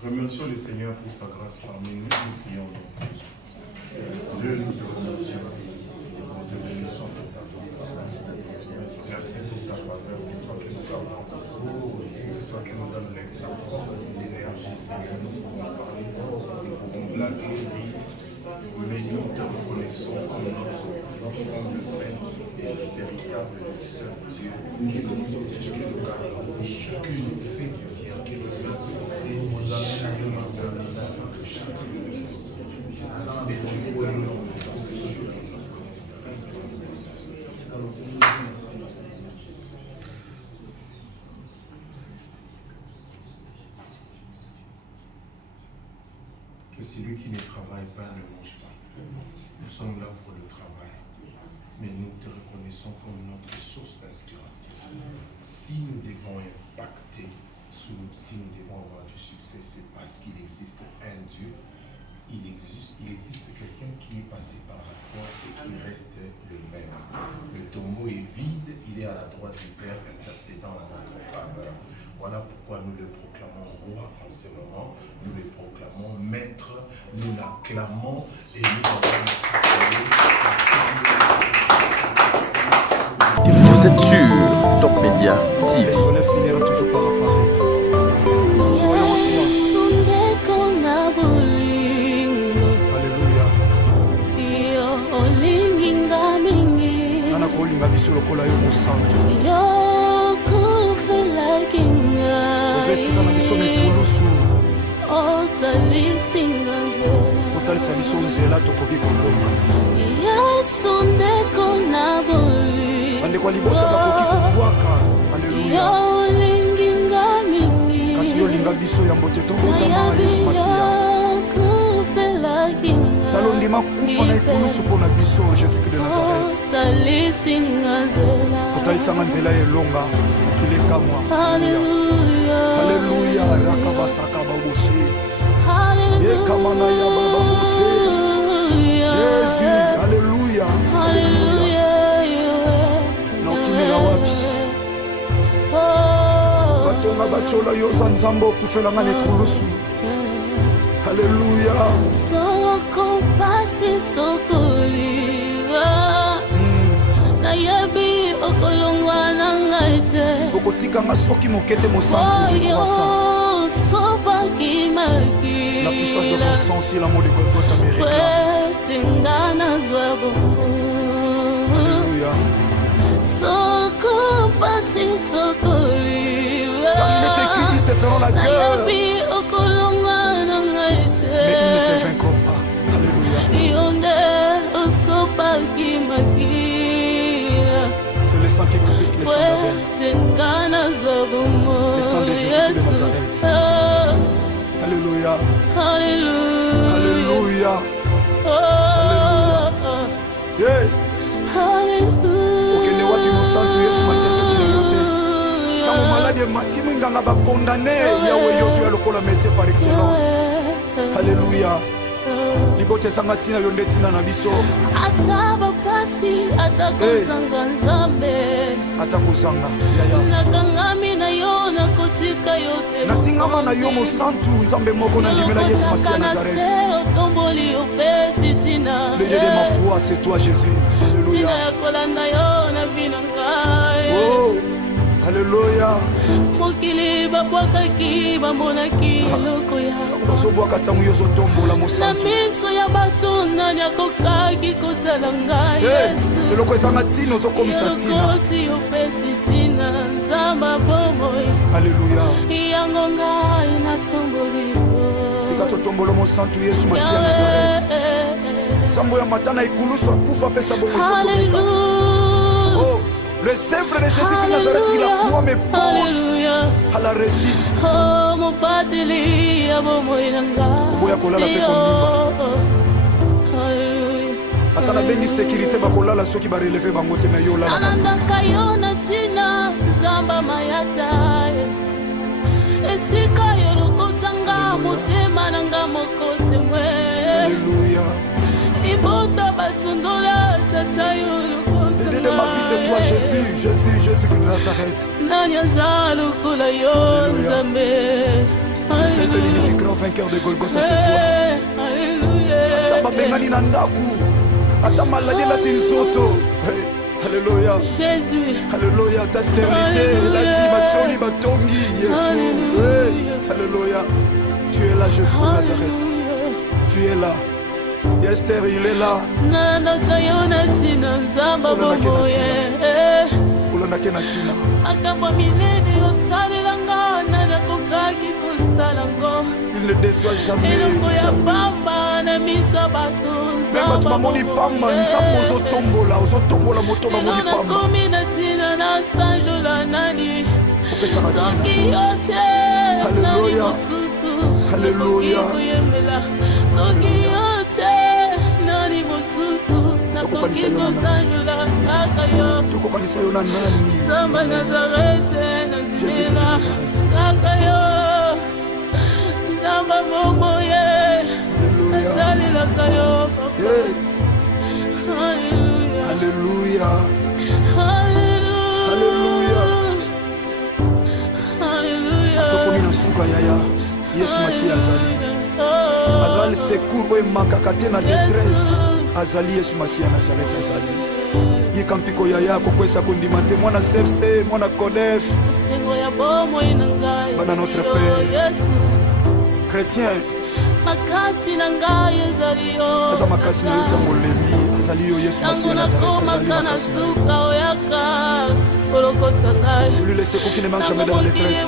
Remercions le Seigneur pour sa grâce parmi nous. Nous prions donc. Dieu, nous te remercions. Nous te bénissons pour ta grâce. Merci pour ta faveur. C'est toi qui nous gardes. C'est toi qui nous donne la force, l'énergie, Seigneur. Nous pouvons parler, nous pouvons blaguer, rire. Mais nous te reconnaissons comme notre homme de paix et le véritable seul Dieu qui nous garde, qui nous fait du bien, qui nous fait nous chaque matin afin que chaque jour et tu pourrais nous parce que tu es que celui qui ne travaille pas ne mange pas. Nous sommes là pour le travail, mais nous te reconnaissons comme notre source d'inspiration. Si nous devons impacter, si nous devons avoir du succès, c'est parce qu'il existe un Dieu, il existe quelqu'un qui est passé par la croix et qui reste le même. Le tombeau est vide, il est à la droite du Père intercédant en notre faveur. Voilà pourquoi nous le proclamons roi en ce moment, nous le proclamons maître, nous l'acclamons et nous allons le saluer. Vous êtes sur Top Média TV. Le soleil finira toujours par apparaître. Alléluia. Nana kolinga biso lokola yo mosantu. Ovesika na biso mikulusu. Otalisa biso nzela tokoki kobonga. Bandeko ya libota bakoki kobwaka. Alléluia. Kasi yo linga biso ya mbote tobotama Yesu Masiya. Talondima kufa na ikulusu pona biso Jésus-Christ de Nazareth. Otalisanga nzela elonga kilekamwa. Alléluia. Rakabasaka baboshe. Yekamana ya baba boshe. Jésus. Alléluia. Alléluia. Na okimela wapi? Batonga bachola yo za nzambo okufelanga na ikulusu. Alléluia. Soko pasi sokoliwa na yabi okolongwa na ngaite okotikanga soki mokete mosantu je crois ça. Sopa kimaki La puissance de ton sang si l'amour de Golgotha me réclame. Alléluia. Soko pasi sokoliwa Car il est écrit, ils te feront la guerre, mais ils ne te vaincront pas. Alléluia. C'est le sang qui crisse les sangs d'Abel. Le sang de Jésus de Nazareth. Alléluia. Alléluia. Alléluia. Yeah. Okende wapi mosantu Yesu Masiya soki na yo te. Ntango maladi ematimi nganga bakondane yawe yozwi ya lokola métier par excellence. Alléluia. Libote esanga ntina yo nde ntina na biso. Ataba pasi atakozanga nzambe. Atakozanga yaya. Nakangami na yo nakotika yo te. Natingama na yo mosantu nzambe moko na ndimela Yesu Masiya Nazareth. Le Dieu de ma foi, c'est toi Jésus. Alléluia. Oh, alléluia. Mokili babwakaki bamonaki eloko ya bazobwaka ntango yo ozotombola mosantu. na miso ya bato nani akokaki kotala ngai Yesu. Eloko ezanga ntina ozokomisa ntina. Elokoti opesi ntina nzamba bomoi. Alléluia. Yango ngai natomboli yo. Tika totombola mosantu Yesu Masiya Nazareth. Nzambo ya matana ikulusu akufa apesa bongo ekotomika. Oh, le Sèvre de Jésus de Nazareth qui la croix me pose à la réussite. Oboya kolala pe kondimba. Atala bengi sécurité bakolala soki ba relever bango te me yo lala. Anandaka yo na tina zamba mayata. Esika yo lokotanga motema nanga mokote mwe. Alléluia. Ibota basundola tata yo lokotanga. De ma vie c'est toi Jésus, Jésus, Jésus de Nazareth. Nanya zalo kula yo zambe. C'est le qui grand vainqueur de Golgotha, c'est toi. Ata babengani na ndaku, ata maladi lati nzoto. Alléluia. Jésus. Alléluia. Ta stérilité, lati bacholi batongi, Jésus. Alléluia. Tu es là, Jésus de Nazareth. Tu es là. Esther, il est là. Ulonake na tina. Il ne déçoit jamais. Même bato bamoni pamba, nzambe ozotombola moto bamoni pamba. Opesaka tina. Alléluia. Alléluia. Tukokanisa yo na nani? Zamba Nazareth, Zamba Momoye, Nazalila Kayo, Alléluia. Alléluia. Alléluia. Alléluia. Atokomi na suka yaya. Yesu Masiya azali. Azali secours oyo makaka te na détresse. Azali Yesu Masiya Nazareth azali. Yikampiko yaya kokwesa kondima te mwana CFC, mwana CODEF. Bana notre Père. Chrétien. Makasi na ngai ezali yo. Aza makasi na yo tango lemi. Azali yo Yesu Masiya Nazareth. Celui le secours qui ne manque jamais dans la détresse.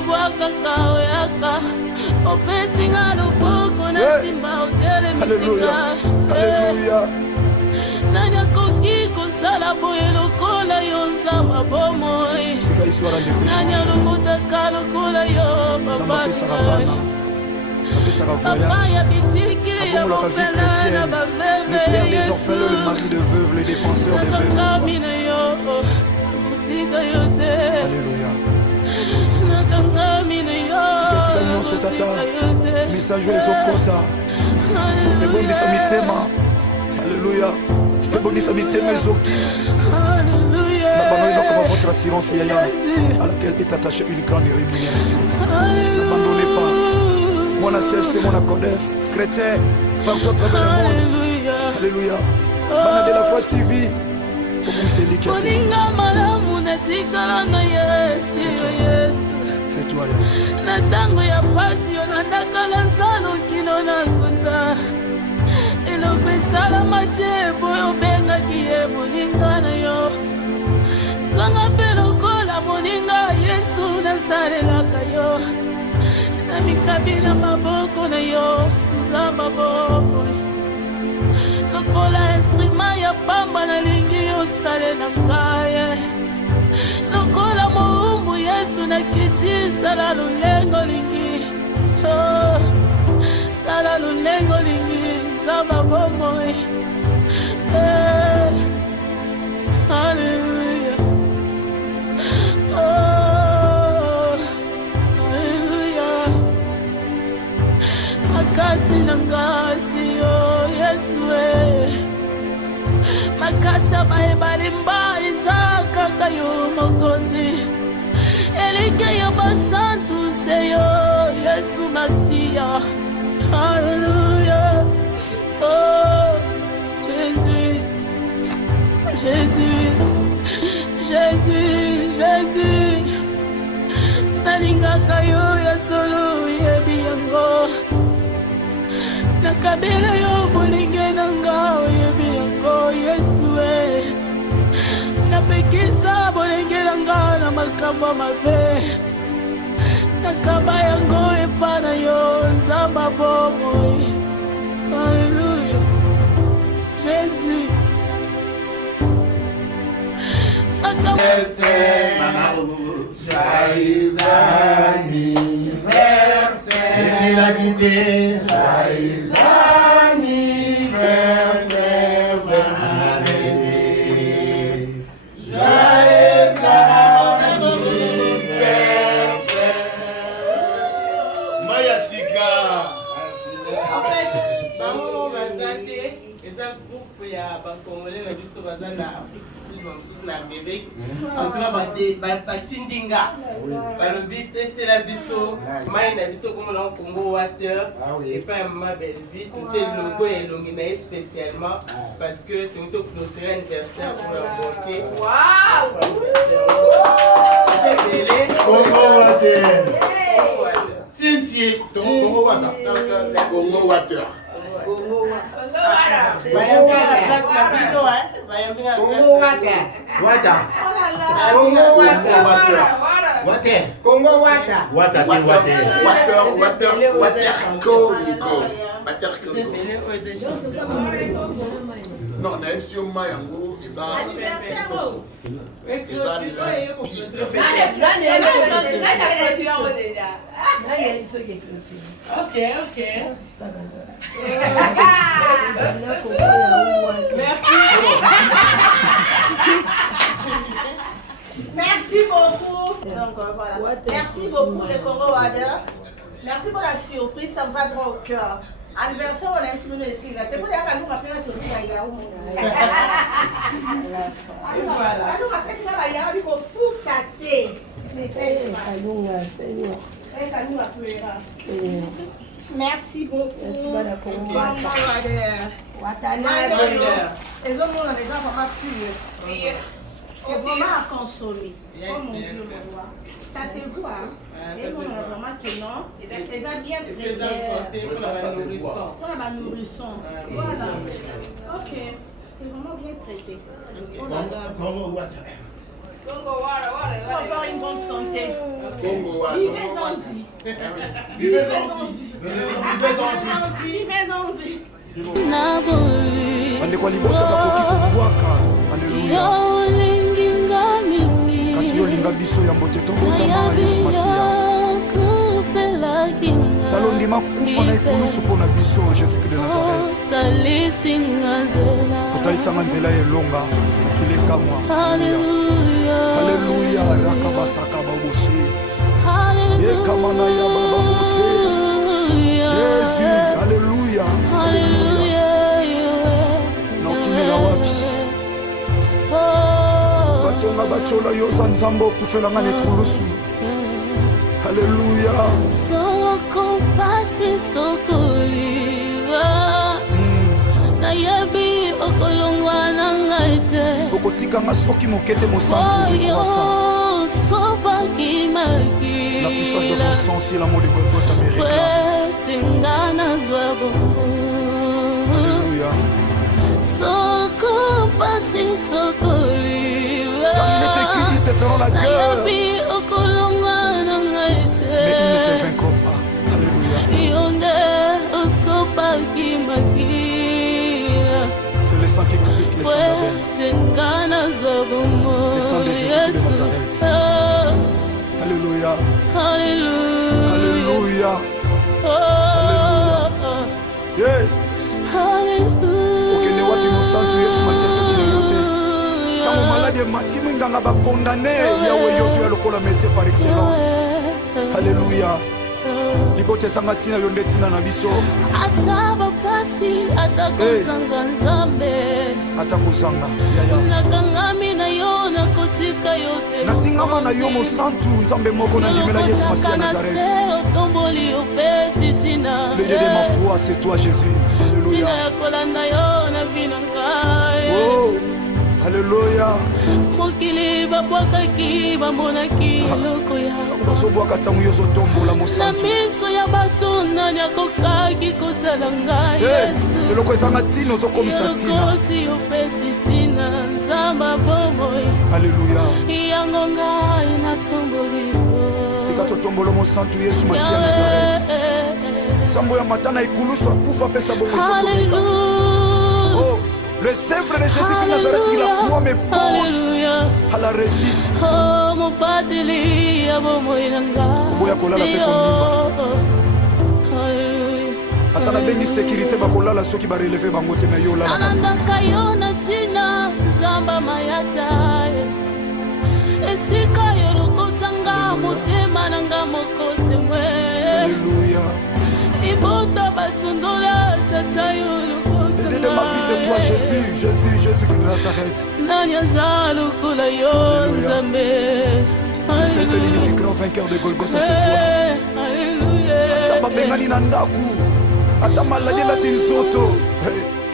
Alléluia. Alléluia. Tika histoire de péché. Zamba pesaka bana. Pesaka voyage. Abongolaka vie chrétienne. Le père des orphelins, le mari de veuves, le défenseur des veuves. Alléluia. Tikesika nyonso tata. Message ezokota. Ebondisa mitema. Alléluia. Ebondisa mitema ezoki. N'abandonnez donc pas votre assurance yaya à laquelle est attachée une grande rémunération. N'abandonnez pas. Mon CFC, mon CODEF, chrétien, partout à travers le monde. Alléluia. Bana de la foi TV. C'est toi, Kanga pelokola moninga Yesu nasalelaka yo na mikabila maboko na yo Zamba bobo lokola instrument ya pamba nalingi yosalela ngai lokola moumbu Yesu nakiti sala lulengo lingi sala lulengo lingi Zamba bobo Alléluia. Oh, Alléluia. Makasi nangasi yo Yesu makasa balimba izaka kayo mokonzi elike yo basantu seyo Yesu Masiya. Alléluia. Oh, Jésus. Jésus, Jésus, Jésus. Nalingaka yo ya solo yebi yango. Nakabela yo bolinge nanga yebi yango Yesu napekisa bolinge nanga na makambo mabe. Nakaba yango epana yo Nzamba bomo. Alléluia. Jésus. Joyeux anniversaire, c'est la guidée. Joyeux anniversaire, Marie. Joyeux anniversaire. Maya Sika. En fait, maman, on va s'attendre. eza groupe ya bacongolais na biso baza na Afrique du Sud bamosusu na Amérique antuka batindinga balobi pesela biso mai na biso komona Congo Water epai ya mama Belville totie logo elongi na ye spécialement parce que tongi toclôturer anniversaire pour ya bonté Congo Water. Tinti, Congo Water. Congo Water. Congo non, na sio mayango eza Merci beaucoup. Donc voilà. Merci beaucoup le Congo Water. Merci pour la surprise, ça me va droit au cœur. Anniversaire, on a un petit peu de signe. Tu peux dire qu'à nous, on a fait la surprise à Yahoo. Voilà. À nous, on a fait ça à Yahoo, on fout ta tête. Merci beaucoup. Les hommes, on a des gens vraiment purs. C'est vraiment à consommer. Oh mon Dieu, le roi. Ça se voit. Et nous, on a vraiment que non. Et ça bien traité. pour la nourrisson. Pour la nourrisson. Voilà. Ok. C'est vraiment bien traité. Oh là là. Congo Water. Pour avoir une bonne santé. Congo Water. Vivez-en-y. Vivez-en-y. Bandeko libota bakoki kobwaka. Alleluia. Kasi yo linga biso ya mbote tobotama Yesu Masiya. Talondima kufa na ekulusu mpona biso Jésus-Christ de Nazareth. Otalisanga nzela elonga kilekamwa. Alleluia. Rakabasaka baboshe. Yekamana ya baba boshe. Jésus. Alleluia. Na okimela wapi? Batonga bachola yoza nzambo kufelanga nekulusu. Alleluia. Soko pasi sokoliwa na yebi okolongwa na ngaite okotikanga soki mokete mosantu je crois ça. La puissance de ton sang si l'amour de Golgotha me réclame. Alléluia. Soko pasi sokoliwa Car il est écrit, ils te feront la guerre, mais ils ne te vaincront pas. Alléluia. C'est le sang qui Christ, le sang d'Abel. Le sang de Jésus de Nazareth. Alléluia. Alléluia. Yeah. Okende wapi mosantu Yesu Masiya soki na yo te. Ntango maladi emati mwinganga bakondane yawe Yozué lokola métier par excellence. Alléluia. Libote ezanga ntina yo nde ntina na biso. Ataba pasi atakozanga nzambe. Atakozanga yaya. Nakangami na yo nakotika yo te. Natingama na yo mosantu nzambe moko na ndimela Yesu Masiya Nazareth. Le Dieu de ma foi, c'est toi Jésus. Alléluia. Oh, alléluia. Mokili babwakaki bamonaki loko ya bazobwaka ntango yo ozotombola mosantu. na miso ya bato nani akokaki kotala ngai Yesu. Eloko ezanga ntina ozokomisa ntina. elokoti opesi ntina nzamba bomoi. Alléluia. yango ngai natomboli yo. Tika totombola mosantu Yesu Masiya Nazareth. Sambo ya matana ikulusu akufa pesa bongo ikotomeka. Oh, le sèvre de Jésus-Christ Nazareth, il a croix me pose à la réussite. Oh, mon pateli abomoyi nanga. Oboya kolala pe komimba. Atala bendi sécurité bakolala soki ba relever bango te na yo lala. Anandaka yo na tina zamba mayata. Esika yo lokotanga motema nanga mokote mwe. Alléluia. Ibota basondola tata yo lokote. de ma vie, c'est toi, Jésus. Jésus, Jésus de Nazareth. Le seul unique grand vainqueur de Golgotha, c'est toi. Alléluia.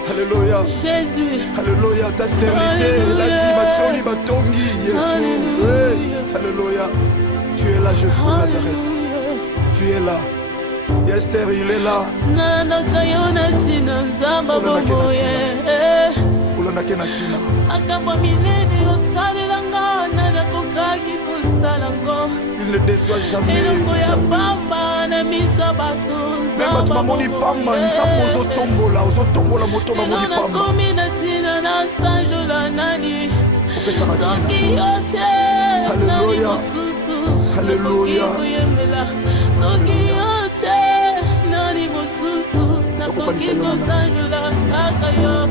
Alléluia. Jésus. Alléluia. Ta stérilité, la dit Macholi Batongi, Jésus. Alléluia. Tu es là, Jésus de Nazareth. Tu es là. Esther, il est là. Il ne déçoit jamais. Même tu m'as moni pamba, il s'est posé au tombola, moto m'a moni pamba. Alléluia. Alléluia.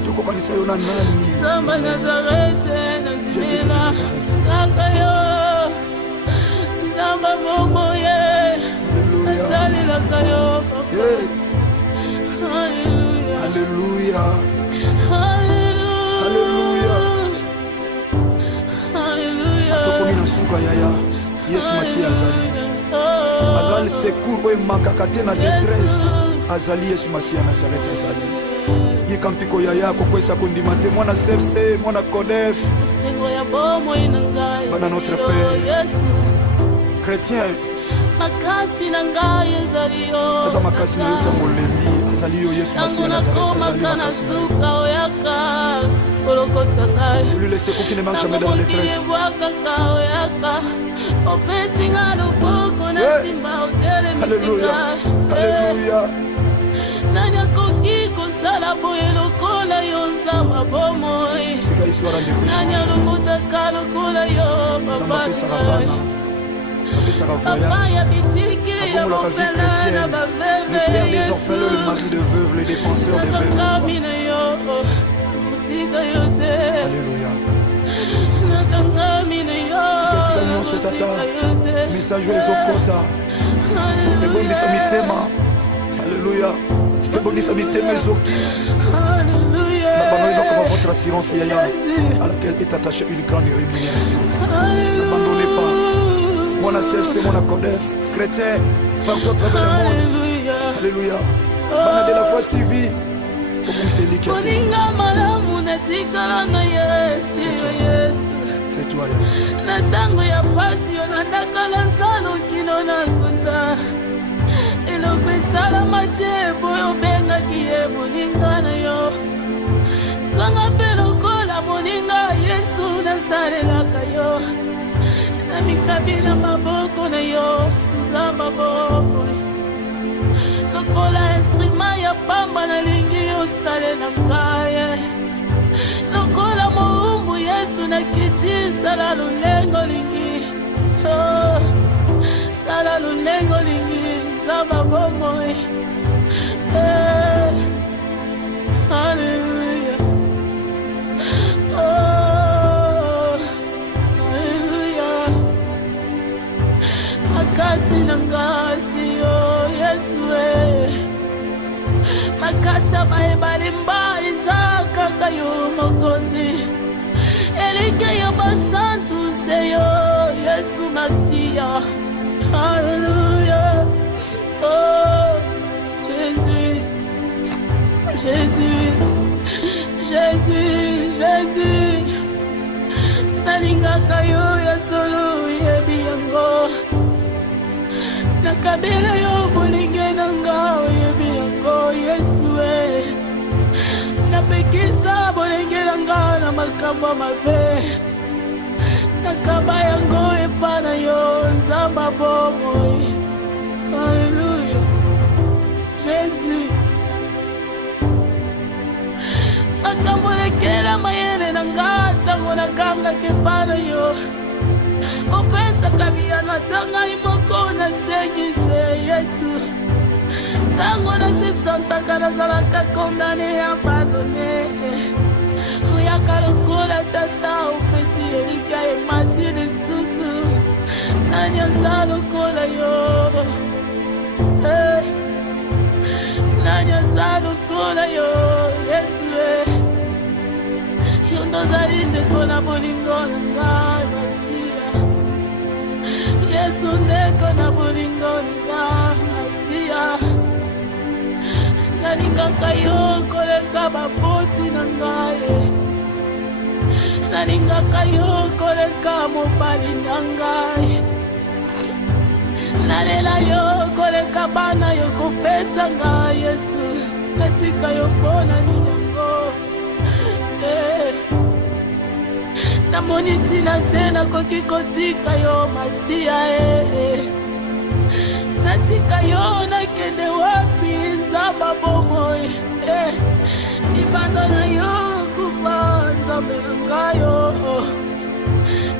Tukokanisa yo na nani? Zamba Nazareth, Jésus de Nazareth. Zamba Momoye. Alléluia. Alléluia. Alléluia. Alléluia. Atokomina suka yaya. Yesu Masihi azali. Azali secours oyo emakaka te na détresse. Azali Yesu Masihi Nazareth azali. Yikampiko yaya kokwesa kondima te mwana sepse mwana kodef. Bana notre Père. Chrétien. Makasi na ngai ezali yo. Aza makasi na yo tango lembi. Azali yo Yesu Masihi Nazareth azali makasi. Celui le secours qui ne manque jamais dans la détresse. Alléluia. Alléluia. Tika histoire de Christ. Le père des orphelins, le mari de veuves, le défenseur des veuves. Alléluia. Message aux Okota. Ebondisa mitema. Alléluia. Ebondisa mitema ezoki. N'abandonnez pas votre assurance yaya à laquelle est attachée une grande rémunération. N'abandonnez pas. Mon ACF, c'est mon ACODEF. Chrétien, partout à travers le monde. Alléluia. Bana de la Voix TV. C'est toi, Natango ya pasi yo nandakala salo kino na kunda. Eloko esala te boyo benga kiye moninga na yo. Kanga pelokola moninga Yesu nasarelaka yo. Na mikabila maboko na yo zamba bobo. Lokola instrument ya pamba na lingi yo sale na kaya. Lokola muumbu Yesu na kiti sala lunengo lingi. Oh, sala lunengo lingi zama bomoy. Hallelujah. Oh, hallelujah. Makasi nangasi oh Yesu makasa bae balimba izaka kayo mokozi. Elike yo basantu seyo Yesu Masiya. Alléluia. Oh Jésus, Jésus, Jésus, Jésus. Nalinga kayo ya solo yebi yango. Nakabela yo bulinge nanga yebi yango Yesu napekisa bulinge nanga na makambo mabe. Nakaba yango epana yo nzamba bomoy. Alléluia. Jésus. Makambo lekela mayele nanga tango nakanga kepana yo. Opesa kabia natanga imoko na segite Yesu. Tango na se santa kana zalaka condamné abandonné. Oyaka lokola tata opesi elika emati lisusu. Nanya za lokola yo. nanya zalukula yo Yesu yo ndozali ndeko na bolingo na ngai Masia Yesu ndeko na bolingo na ngai Masia nalingaka yo koleka baboti na ngai nalingaka yo koleka mobali na ngai nalela yo koleka bana yo kopesa ngai Yesu natika yo mpona minyango namoni ntina te nakoki kotika yo Masia natika yo nakende wapi nzamba bomoi libanda na yo kufa nzambe na ngayo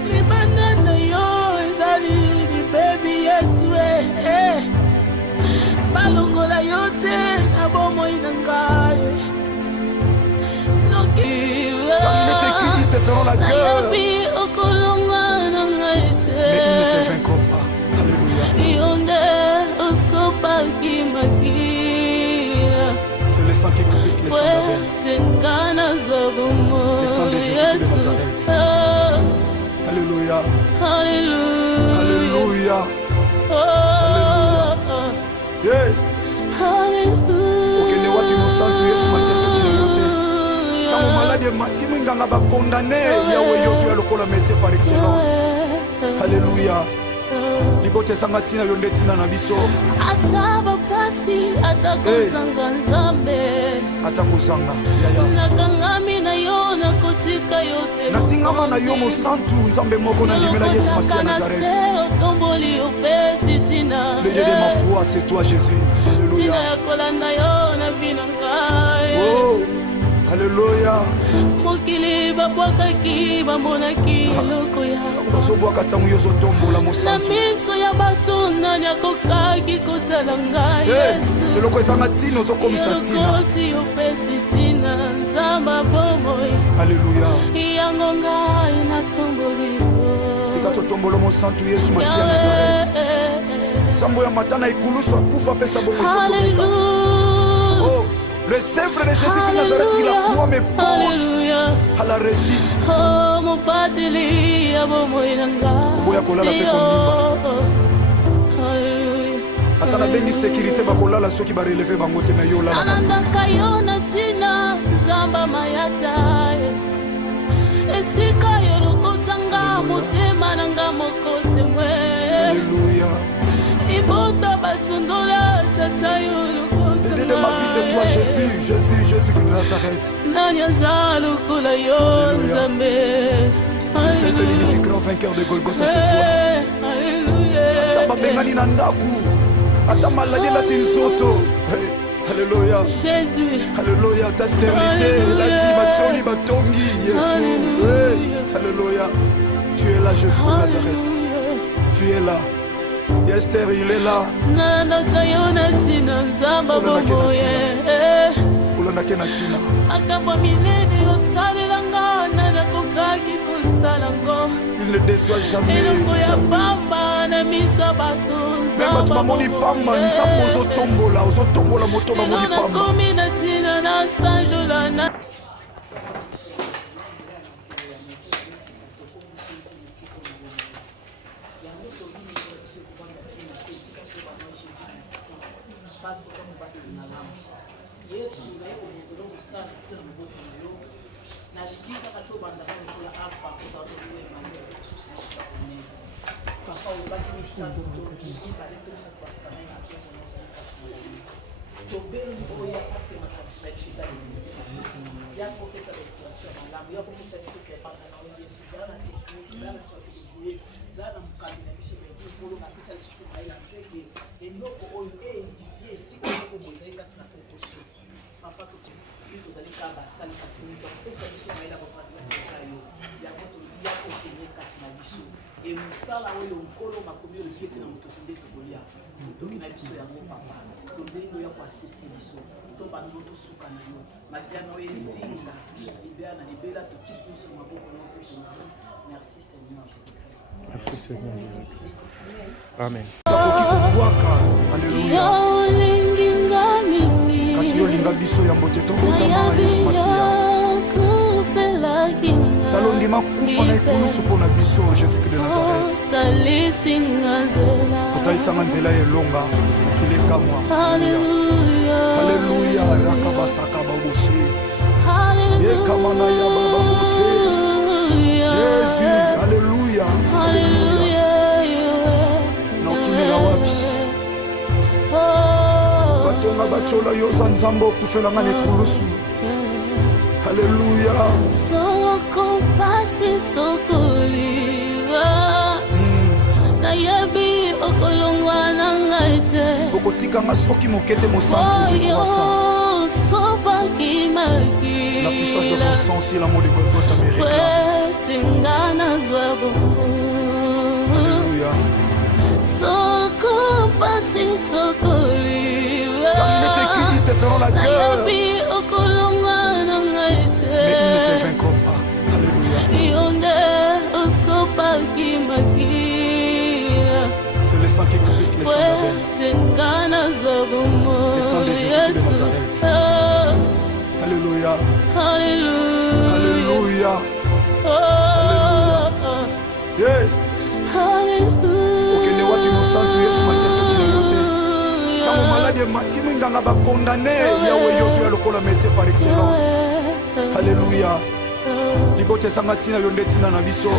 libanda na yo ezali libebi Yesu balongola yo te na bomoi na ngayo Il était qui te feront la guerre, mais ils ne te vaincront pas. Alléluia. C'est le sang qui confisque les sangs d'Abel. Le sang de Jésus de Nazareth. Alléluia. Alléluia. Alléluia. Yeah. Okende wapi mosantu Yesu Masia soki na yote. Tango malade matimo nganga ba condamné Yahweh Yoshua lokola métier par excellence. Alléluia. Libote sanga tina yonde tina na biso. Ataba pasi atakozanga nzambe. Atakozanga. Yaya. Nakangami na yo nakotika yote. Natingama na yo mosantu nzambe moko na ndimela Yesu Masia Nazareth. Le Dieu de ma foi, c'est toi Jésus. Alléluia. Oh, alléluia. Mokili babwakaki bamonaki eloko ya bazobwaka ntango yo ozotombola mosantu. na miso ya bato nani akokaki kotala ngai Yesu eloko ezanga ntina ozokomisa ntina elokoti opesi ntina nzamba bomoi. Alléluia. yango ngai natomboli tika totombola mosantu Yesu Masia Nazareth. Sambo ya matana ikulusu akufa pesa bongo ikotomeka. Oh, le sèvre de Jésus de Nazareth qui la croix me pose à la récite. Oh, mon pateli abomoy nanga. Oboya kolala pe kondimba. Atana bengi sécurité bakolala soki ba relever bango te na yo la. Ananda kayona tina zamba mayata. Esika yo lokotanga motema nanga mokote mwe. Alléluia. Ibota basundola tata yo lokotanga. De ma vie c'est toi Jésus, Jésus, Jésus de Nazareth. Nanya zalukula yo nzambe. C'est le grand vainqueur de Golgotha, c'est toi. Alléluia. Ata babengani na ndaku. Ata maladi la tinsoto. Alléluia. Jésus. Alléluia. Ta stérilité, la ti macholi batongi Jésus. Alléluia. Tu es là Jésus de Nazareth. Tu es là. Esther, il est là. Nana kayona tina nzamba bomoye. Ulona kena tina. Akamba minene osalelanga nana kokaki kosalango. Il ne déçoit jamais. Eloko ya pamba na misa bato nzamba. Même tu mamoni pamba nzambo ozotombola moto mamoni pamba. Nana komi na tina na sanjola na. Merci Seigneur Jésus-Christ. Merci Seigneur Jésus-Christ. Amen. Alléluia. soki olinga biso ya mbote tobotama Yesu Masiya talondima kufa na ekulusu mpo na biso Jésus-Christ de Nazareth otalisanga nzela elonga mokili ekamwa Alléluia rakabasaka baboshe yekamana ya baboshe Jésus Alléluia Alléluia na okimela wapi batonga bachola yoza nzambe okufelanga na ekulusu Alléluia soko pasi sokoliwa nayebi okolongwa na ngai te okotikanga soki moke te mosantu je crois ça la puissance de ton sang si l'amour de Golgotha me réclame Alléluia soko pasi sokoliwa car il est écrit ils te feront la guerre mais ils ne te vaincront pas Alléluia c'est le sang qui coule plus que le sang d'Abel le sang de Jésus de Nazareth Alléluia Alléluia Alléluia yeah okende wapi mosantu Yesu Masiya soki na yo te ntango maladi emati mwinganga bakondane yawe yozo ya lokola métier par excellence Alléluia libote ezanga ntina yo nde ntina na biso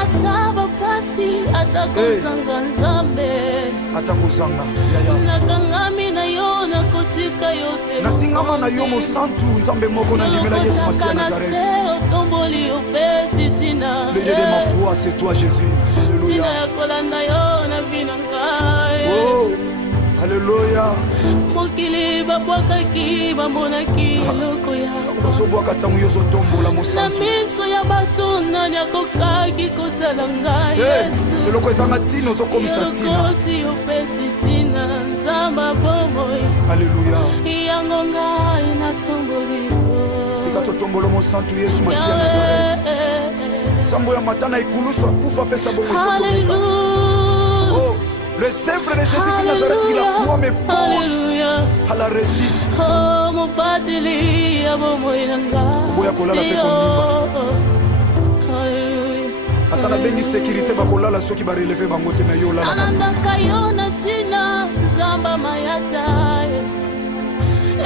ata bapasi ata kozanga nzambe ata kozanga yaya nakangami na yo nakotika yo te natingama na yo mosantu nzambe moko nandimela Yesu Masiya Nazareth otomboli opesi tina le Dieu de ma foi c'est toi Jésus Alléluia tina ya kolanda yo na bina ngai oh Alléluia mokili babwakaki bamonaki eloko ya bazobwaka ntango yo ozotombola na mosantu miso ya bato nani akokaki kotala ngai Yesu eloko ezanga ntina ozokomisa ntina elokoti opesi tina nzamba bomoi Alléluia yango ngai natomboli tika totombola mosantu Yesu Masiya Nazareth nzambo ya matana ekulusu akufa apesa bomoi kotomeka oh le Seigneur de Jésus de Nazareth qui la croix me pose à la réussite oboya kolala mpe kondimba ata nabengi sécurité bakolala soki bareleve bango te me yo olalaka yo na ntina nzamba mayata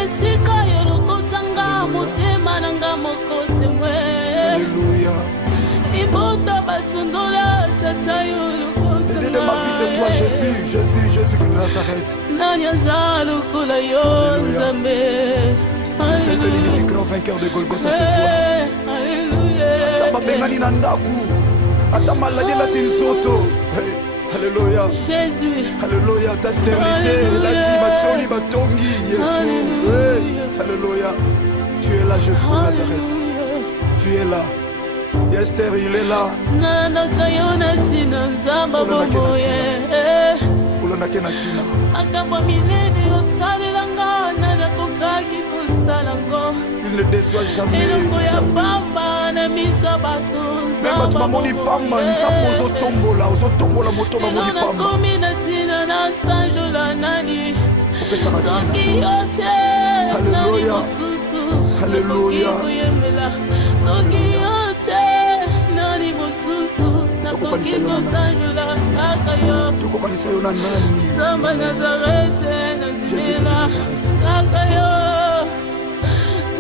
esika yo lokotanga motema nanga moko temwe Alléluia libota basundola tata yo l'idée de ma vie c'est toi Jésus Jésus Jésus de Nazareth nani aza lokola yo nzambe celle de l'unique grand vainqueur de Golgotha c'est toi Alléluia ata babengani na ndaku ata maladi elati nzoto Alléluia Jésus Alléluia ta stérilité elati bacholi batongi Yesu Alléluia tu es là Jésus de Nazareth tu es là Esther il est là nanaka yo na ntina nzamba bomoye olondaki na ntina makambo minene osalelanga nanakokaki kosala ngo il ne déçoit jamais eloko ya pamba na miso bato me bato bamoni pamba nzambe ozotombola moto bamoni pamba nakomi na ntina nasanjola nani opesaka soki yo te nani mosusu nakoki koyembela soki yo te nani mosusu nakoki kosanjola kaka yo tokokanisa yo na nani nzamba Nazarete nazimela kaka yo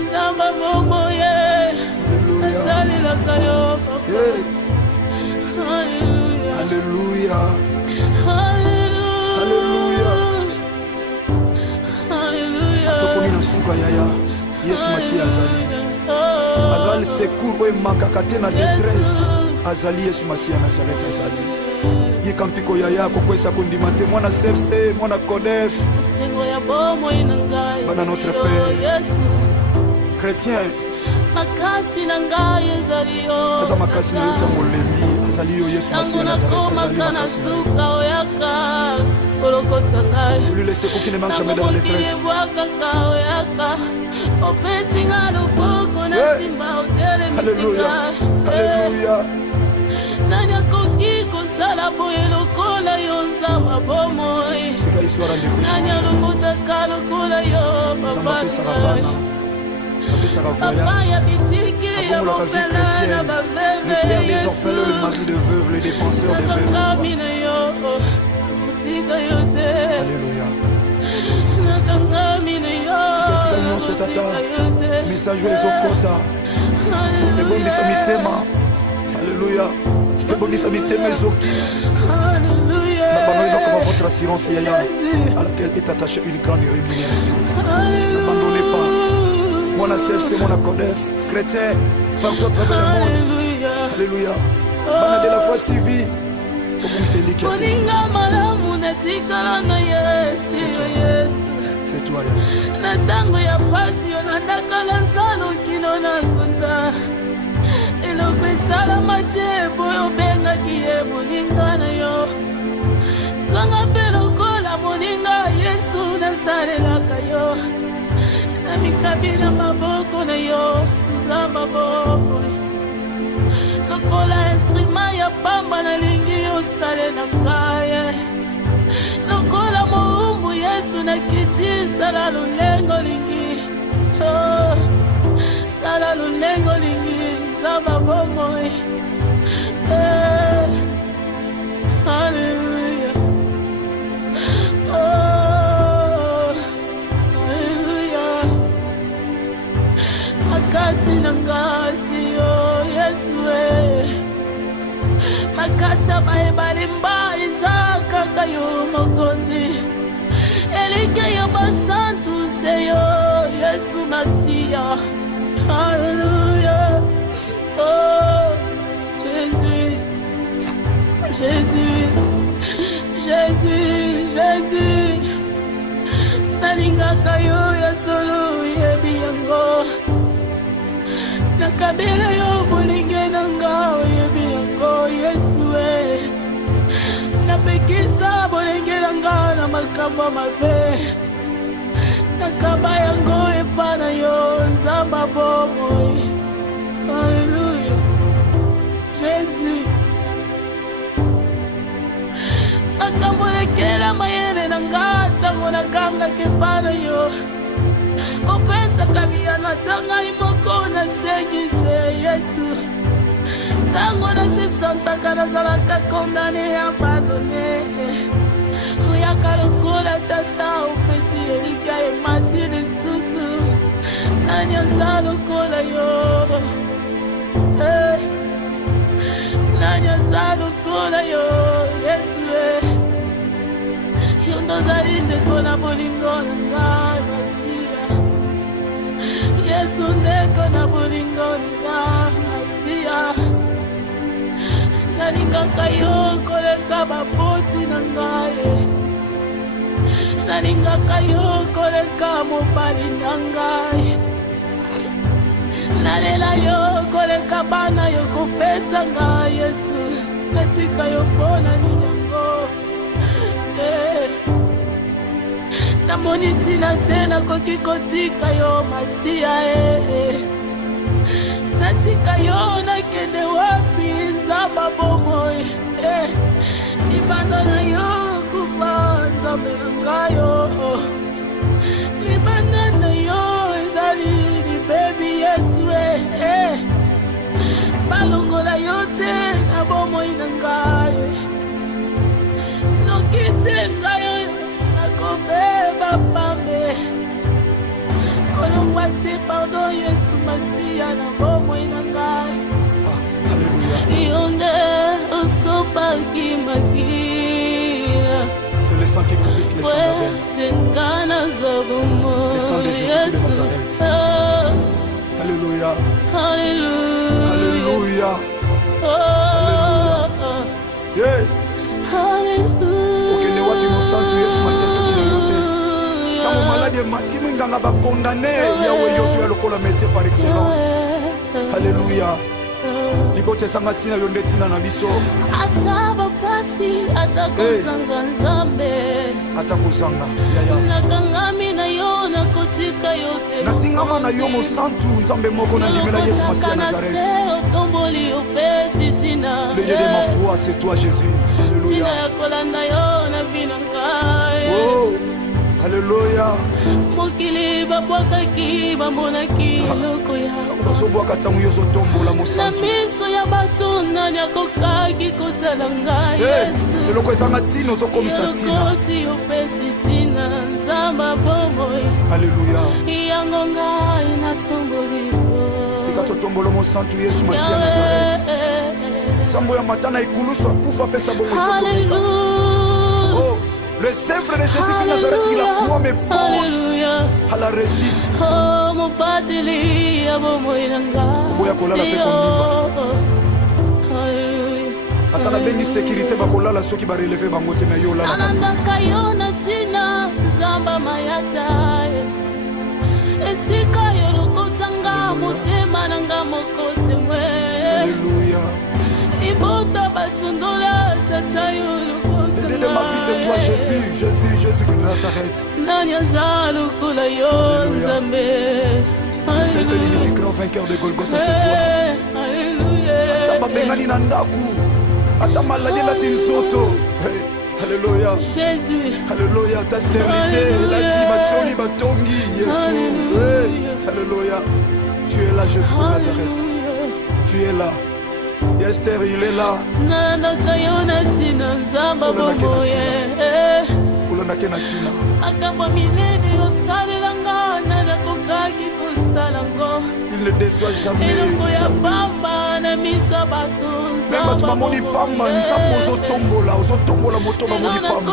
nzamba bomoye nazalelaka yo Alléluia Alléluia Alléluia Alléluia atokomi na suka yaya Yesu Masiya azali secours oyo emakaka te na détresse azali Yesu Masiya Nazareth azali yeka mpiko yaya akokwesa kondima te mwana CFC mwana CODEF bana notre Père chrétien makasi na ngai ezali yo aza makasi na yo ntango olembi azali yo Yesu Masiya Nazareth azali makasi suka oyaka kolokota ngai celui le secours qui ne manque jamais dans la détresse kaka oyaka opesinga loboko na simba otelemisika Alléluia nani akoki kosala boye lokola yo nzamba bomoi nanyalukuta kalukula yo papa papa ya bitiki ya mofela na le père des orphelins, le mari de veuve, le défenseur des veuves. Alléluia. Message alléluia. Votre assurance à laquelle est attachée une grande rémunération. N'abandonnez pas. Mon ACF, c'est mon ACODEF, chrétien, partout à travers le monde. Alléluia. Bana de la Voix TV. C'est toi, Natango ya pasi yo nandakala salo kino na kunda eloko esalama te boyo bengaki ye moninga na yo kanga mpe lokola moninga Yesu nasalelaka yo na mikabila maboko na yo nzamba bobo lokola instrument ya pamba nalingi yosalela ngaye lokola moumbu Yesu nakiti sala lulengo lingi oh sala lulengo lingi zaba bomoi hallelujah oh hallelujah makasi nangasi oh Yesu makasa balimba izaka kayo mokonzi elike yo basantu seyo Yesu Masia hallelujah oh Jésus Jésus Jésus Jésus nalinga kayo ya solo yebi yango nakabela yo bolinge nanga yebi yango Yesu napekisa bolenge nanga na makambo mabe nakaba yango epana yo nzamba bomoi Alléluia Jésus nakambolekela mayele nanga ntango nakanga kepana yo opesa kamiyano atangai moko nasengi te Yesu ntango nasesantaka nazalaka kondane abandone oyaka lokola tata opesi elika emati lisusu nani aza lokola yo nani aza lokola yo Yesu yo ndozali ndeko na bolingo na ngai Masia Yesu ndeko na bolingo na ngai Masia nalingaka yo koleka bapoti na ngai nalingaka yo koleka mobali na ngai nalela yo koleka bana yo kopesa ngai Yesu natika yo mpona ninyango namoni ntina te nakoki kotika yo Masia natika yo nakende wapi nzamba bomoi libanda na yo kufa nzambe na ngayo libanda na yo ezali libebi Yesu balongola yo te na bomoi na ngayo noki te ngayo nakobeba pambe kolongwa te pardon Yesu Masia na bomoi na ngayo yonde osopaki makila c'est le sang qui glisse les sangs le sang de Jésus de Nazareth alléluia alléluia alléluia okende wapi mosantu Yesu Masia soki na yo te ntango maladi emati minganga bakondane yawe yozwa lokola métier par excellence alléluia libotesanga ntina yo nde ntina na biso ata bapasi ata kozanga nzambe ata kozanga yaya nakangami na yo nakotika yo te kangama na yo mosantu nzambe moko na ndimela Yesu Masiya Nazareth. Le Dieu de ma foi, c'est toi Jésus. Alléluia. Oh, alléluia. Bazobwaka ntango yo ozotombola mosantu. Eloko ezanga ntina ozokomisa ntina. Alléluia. Tika totombola mosantu Yesu Masiya Nazareth. Zambo ya matana ikuluswa kufa pesa bongo ikotomeka. Oh, le Seigneur de Jésus de Nazareth, il a croix me pose à la réussite. Oh, mon pateli, Boya kolala pe kondimba. Atala bengi sécurité bakolala soki ba relever bango te me yo la. Alandaka yona tina zamba mayata. Esika yo lokotanga motema nanga mokote mwe. Alléluia. Ibota basundola tata yo lokotanga. De ma vie c'est toi Jésus, Jésus, Jésus de Nazareth. Nanya zalu kula yo zambe. C'est le l'unique grand vainqueur de Golgotha, c'est toi. Alléluia. Ataba bengani na ndaku. Ata maladi la tinsoto. Alléluia. Jésus. Alléluia. Ta stérilité, la timacholi batongi, Jésus. Alléluia. Tu es là, Jésus de Nazareth. Tu es là. Esther, il est là. Il ne déçoit jamais. Même tu m'as moni pamba, nous sommes aux otombola, moto m'a moni pamba.